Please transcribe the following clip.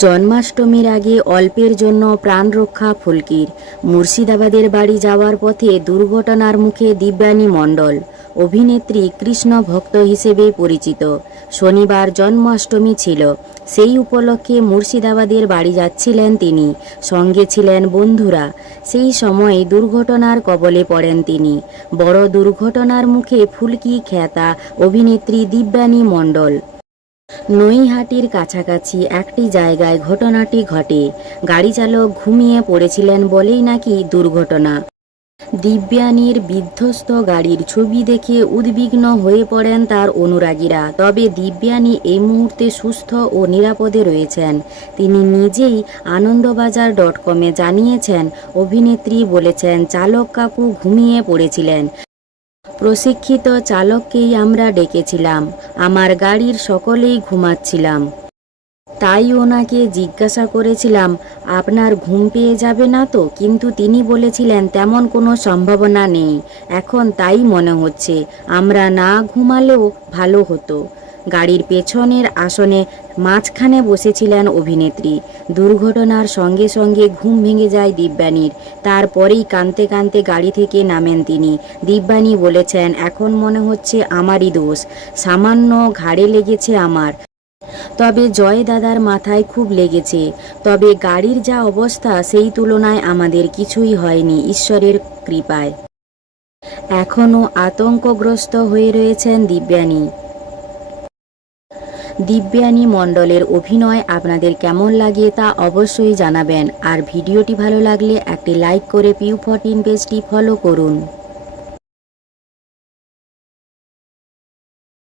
জন্মাষ্টমীর আগে অল্পের জন্য প্রাণ রক্ষা ফুলকির। মুর্শিদাবাদের বাড়ি যাওয়ার পথে দুর্ঘটনার মুখে দিব্যানী মণ্ডল, অভিনেত্রী কৃষ্ণ ভক্ত হিসেবে পরিচিত। শনিবার জন্মাষ্টমী ছিল, সেই উপলক্ষে মুর্শিদাবাদের বাড়ি যাচ্ছিলেন তিনি, সঙ্গে ছিলেন বন্ধুরা। সেই সময় দুর্ঘটনার কবলে পড়েন তিনি। বড় দুর্ঘটনার মুখে ফুলকি খ্যাতা অভিনেত্রী দিব্যানী মণ্ডল। নৈহাটির কাছাকাছি একটি জায়গায় ঘটনাটি ঘটে। গাড়ি চালক ঘুমিয়ে পড়েছিলেন বলেই নাকি দুর্ঘটনা। দিব্যানীর বিধ্বস্ত গাড়ির ছবি দেখে উদ্বিগ্ন হয়ে পড়েন তার অনুরাগীরা। তবে দিব্যানী এই মুহূর্তে সুস্থ ও নিরাপদে রয়েছেন। তিনি নিজেই আনন্দবাজার ডট কমে জানিয়েছেন, অভিনেত্রী বলেছেন, চালক কাকু ঘুমিয়ে পড়েছিলেন। প্রশিক্ষিত চালককেই আমরা ডেকেছিলাম। আমার গাড়ির সকলেই ঘুমাচ্ছিলাম। তাই ওনাকে জিজ্ঞাসা করেছিলাম, আপনার ঘুম পেয়ে যাবে না তো? কিন্তু তিনি বলেছিলেন, তেমন কোনো সম্ভাবনা নেই। এখন তাই মনে হচ্ছে, আমরা না ঘুমালেও ভালো হতো। গাড়ির পেছনের আসনে মাঝখানে বসেছিলেন অভিনেত্রী। দুর্ঘটনার সঙ্গে সঙ্গে ঘুম ভেঙে যায় দিব্যানীর। তারপরেই কাঁদতে কাঁদতে গাড়ি থেকে নামেন তিনি। দিব্যানী বলেছেন, এখন মনে হচ্ছে আমারই দোষ। সামান্য ঘাড়ে লেগেছে আমার। তবে জয় দাদার মাথায় খুব লেগেছে। তবে গাড়ির যা অবস্থা, সেই তুলনায় আমাদের কিছুই হয়নি ঈশ্বরের কৃপায়। এখনও আতঙ্কগ্রস্ত হয়ে রয়েছেন দিব্যানী। দিব্যানী মণ্ডলের অভিনয় আপনাদের কেমন লাগে তা অবশ্যই জানাবেন। আর ভিডিওটি ভালো লাগলে একটি লাইক করে পিউ ফোরটিন পেজটি ফলো করুন।